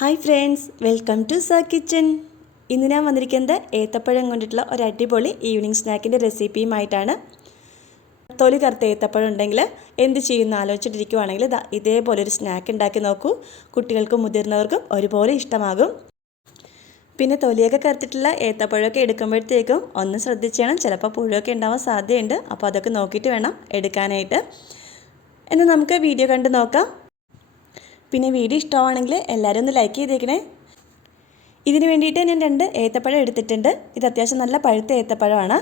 Hi friends welcome to the kitchen ഇന്ന് ഞാൻ വന്നിരിക്കുന്നത് ഏത്തപ്പഴം കൊണ്ടിട്ടുള്ള ഒരു അടിപൊളി ഈവനിങ് സ്നാക്കിന്റെ റെസിപ്പിയുമായിട്ടാണ് തൊലി കറുത്ത ഏത്തപ്പഴം ഉണ്ടെങ്കിൽ എന്ത് ചെയ്യുന്ന ആലോചിച്ചിട്ടിരിക്കുവാണെങ്കിൽ ഇതേപോലെ ഒരു സ്നാക്ക് ഉണ്ടാക്കി നോക്കൂ. കുട്ടികൾക്കും മുതിർന്നവർക്കും ഒരുപോലെ ഇഷ്ടമാകും. പിന്നെ തൊലിയൊക്കെ കറുത്തിട്ടുള്ള ഏത്തപ്പഴമൊക്കെ എടുക്കുമ്പോഴത്തേക്കും ഒന്ന് ശ്രദ്ധിച്ചേണം ചിലപ്പോൾ പുഴുവൊക്കെ ഉണ്ടാവാൻ സാധ്യതയുണ്ട്. അപ്പോൾ അതൊക്കെ നോക്കിയിട്ട് വേണം എടുക്കാനായിട്ട്. എന്നാൽ നമുക്ക് വീഡിയോ കണ്ട് നോക്കാം. പിന്നെ വീഡിയോ ഇഷ്ടമാണെങ്കിൽ എല്ലാവരും ഒന്ന് ലൈക്ക് ചെയ്തേക്കണേ. ഇതിന് വേണ്ടിയിട്ട് ഞാൻ രണ്ട് ഏത്തപ്പഴം എടുത്തിട്ടുണ്ട്. ഇത് അത്യാവശ്യം നല്ല പഴുത്ത ഏത്തപ്പഴമാണ്.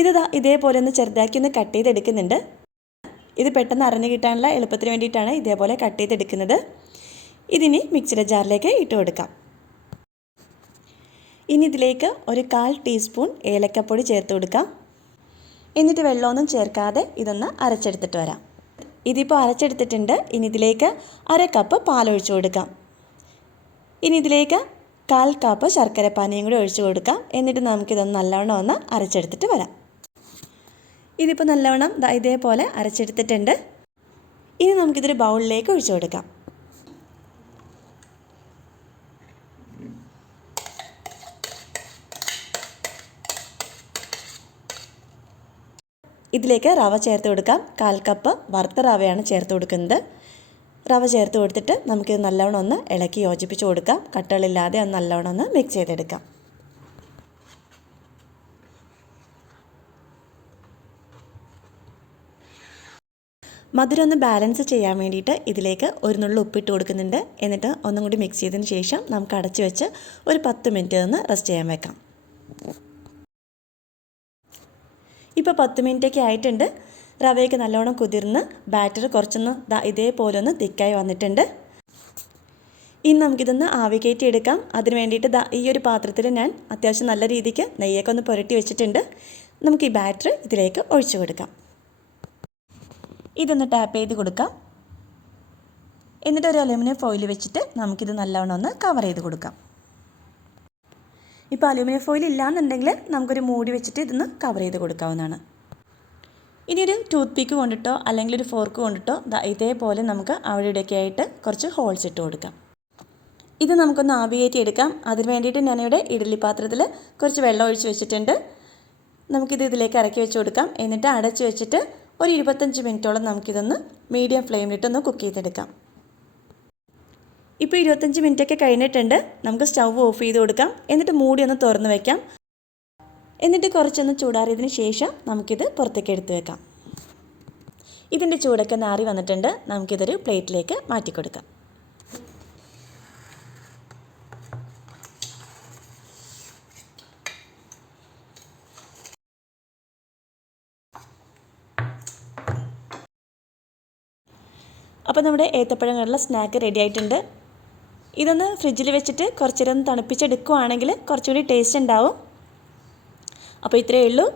ഇത് ഇതേപോലെ ഒന്ന് ചെറുതാക്കി ഒന്ന് കട്ട് ചെയ്തെടുക്കുന്നുണ്ട്. ഇത് പെട്ടെന്ന് അറിഞ്ഞു കിട്ടാനുള്ള എളുപ്പത്തിന് വേണ്ടിയിട്ടാണ് ഇതേപോലെ കട്ട് ചെയ്തെടുക്കുന്നത്. ഇതിനി മിക്സിയുടെ ജാറിലേക്ക് ഇട്ട് കൊടുക്കാം. ഇനി ഇതിലേക്ക് ഒരു കാൽ ടീസ്പൂൺ ഏലക്കപ്പൊടി ചേർത്ത് കൊടുക്കാം. എന്നിട്ട് വെള്ളമൊന്നും ചേർക്കാതെ ഇതൊന്ന് അരച്ചെടുത്തിട്ട് വരാം. ഇതിപ്പോൾ അരച്ചെടുത്തിട്ടുണ്ട്. ഇനി ഇതിലേക്ക് അര കപ്പ് പാലൊഴിച്ചു കൊടുക്കാം. ഇനി ഇതിലേക്ക് കാൽ കപ്പ് ശർക്കര പാനിയും കൂടി ഒഴിച്ചു കൊടുക്കാം. എന്നിട്ട് നമുക്കിതൊന്ന് നല്ലവണ്ണം ഒന്ന് അരച്ചെടുത്തിട്ട് വരാം. ഇതിപ്പോൾ നല്ലവണ്ണം ഇതേപോലെ അരച്ചെടുത്തിട്ടുണ്ട്. ഇനി നമുക്കിതൊരു ബൗളിലേക്ക് ഒഴിച്ചു കൊടുക്കാം. ഇതിലേക്ക് റവ ചേർത്ത് കൊടുക്കാം. കാൽ കപ്പ് വറുത്ത റവയാണ് ചേർത്ത് കൊടുക്കുന്നത്. റവ ചേർത്ത് കൊടുത്തിട്ട് നമുക്കിത് നല്ലവണ്ണം ഒന്ന് ഇളക്കി യോജിപ്പിച്ച് കൊടുക്കാം. കട്ടകളില്ലാതെ ഒന്ന് നല്ലവണ്ണം ഒന്ന് മിക്സ് ചെയ്തെടുക്കാം. മധുരം ഒന്ന് ബാലൻസ് ചെയ്യാൻ വേണ്ടിയിട്ട് ഇതിലേക്ക് ഒരു നുള്ളു ഉപ്പിട്ട് കൊടുക്കുന്നുണ്ട്. എന്നിട്ട് ഒന്നും കൂടി മിക്സ് ചെയ്തതിന് ശേഷം നമുക്ക് അടച്ചു വെച്ച് ഒരു പത്ത് മിനിറ്റ് ഒന്ന് റെസ്റ്റ് ചെയ്യാൻ വെക്കാം. ഇപ്പോൾ പത്ത് മിനിറ്റൊക്കെ ആയിട്ടുണ്ട്. റവയൊക്കെ നല്ലോണം കുതിർന്ന് ബാറ്റർ കുറച്ചൊന്ന് ഇതേപോലെ ഒന്ന് തിക്കായി വന്നിട്ടുണ്ട്. ഇനി നമുക്കിതൊന്ന് ആവി കയറ്റി എടുക്കാം. അതിന് വേണ്ടിയിട്ട് ദാ ഈ ഒരു പാത്രത്തിൽ ഞാൻ അത്യാവശ്യം നല്ല രീതിക്ക് നെയ്യൊക്കെ ഒന്ന് പുരട്ടി വെച്ചിട്ടുണ്ട്. നമുക്ക് ഈ ബാറ്റർ ഇതിലേക്ക് ഒഴിച്ചു കൊടുക്കാം. ഇതൊന്ന് ടാപ്പ് ചെയ്ത് കൊടുക്കാം. എന്നിട്ട് ഒരു അലുമിനിയം ഫോയിൽ വെച്ചിട്ട് നമുക്കിത് നല്ലവണ്ണം ഒന്ന് കവർ ചെയ്ത് കൊടുക്കാം. ഇപ്പോൾ അലൂമിനിയം ഫോയിൽ ഇല്ലാന്നുണ്ടെങ്കിൽ നമുക്കൊരു മൂടി വെച്ചിട്ട് ഇതൊന്ന് കവർ ചെയ്ത് കൊടുക്കാവുന്നതാണ്. ഇനി ഒരു ടൂത്ത് പിക്ക് കൊണ്ടിട്ടോ അല്ലെങ്കിൽ ഒരു ഫോർക്ക് കൊണ്ടിട്ടോ ഇതേപോലെ നമുക്ക് അവിടെ ഇവിടെയൊക്കെ ആയിട്ട് കുറച്ച് ഹോൾസ് ഇട്ട് കൊടുക്കാം. ഇത് നമുക്കൊന്ന് ആവിയേറ്റി എടുക്കാം. അതിന് വേണ്ടിയിട്ട് ഞാനിവിടെ ഇഡ്ഡലി പാത്രത്തിൽ കുറച്ച് വെള്ളം ഒഴിച്ച് വെച്ചിട്ടുണ്ട്. നമുക്കിത് ഇതിലേക്ക് ഇറക്കി വെച്ച് കൊടുക്കാം. എന്നിട്ട് അടച്ച് വെച്ചിട്ട് ഒരു ഇരുപത്തഞ്ച് മിനിറ്റോളം നമുക്കിതൊന്ന് മീഡിയം ഫ്ലെയിമിലിട്ടൊന്ന് കുക്ക് ചെയ്തെടുക്കാം. ഇപ്പോൾ ഇരുപത്തഞ്ച് മിനിറ്റൊക്കെ കഴിഞ്ഞിട്ടുണ്ട്. നമുക്ക് സ്റ്റൗ ഓഫ് ചെയ്ത് കൊടുക്കാം. എന്നിട്ട് മൂടി ഒന്ന് തുറന്ന് വയ്ക്കാം എന്നിട്ട് കുറച്ചൊന്ന് ചൂടാറിയതിന് ശേഷം നമുക്കിത് പുറത്തേക്ക് എടുത്ത് വെക്കാം. ഇതിന്റെ ചൂടൊക്കെ നാറി വന്നിട്ടുണ്ട്. നമുക്കിതൊരു പ്ലേറ്റിലേക്ക് മാറ്റി കൊടുക്കാം. അപ്പോൾ നമ്മുടെ ഏത്തപ്പഴങ്ങളുള്ള സ്നാക്ക് റെഡി ആയിട്ടുണ്ട്. ഇതൊന്ന് ഫ്രിഡ്ജിൽ വെച്ചിട്ട് കുറച്ച് നേരം തണുപ്പിച്ചെടുക്കുവാണെങ്കിൽ കുറച്ചുകൂടി ടേസ്റ്റ് ഉണ്ടാവും. അപ്പോൾ ഇത്രയേ ഉള്ളൂ.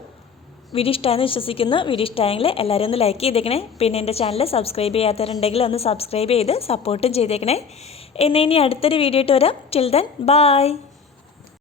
വീഡിയോ ഇഷ്ടമായെന്ന് വിശ്വസിക്കുന്നു. വീഡിയോ ഇഷ്ടമായെങ്കിൽ എല്ലാവരും ഒന്ന് ലൈക്ക് ചെയ്തേക്കണേ. പിന്നെ എന്റെ ചാനൽ സബ്സ്ക്രൈബ് ചെയ്യാത്തവരുണ്ടെങ്കിൽ ഒന്ന് സബ്സ്ക്രൈബ് ചെയ്ത് സപ്പോർട്ടും ചെയ്തേക്കണേ. എന്നെ ഇനി അടുത്തൊരു വീഡിയോ ഇട്ട് വരാം. Till then bye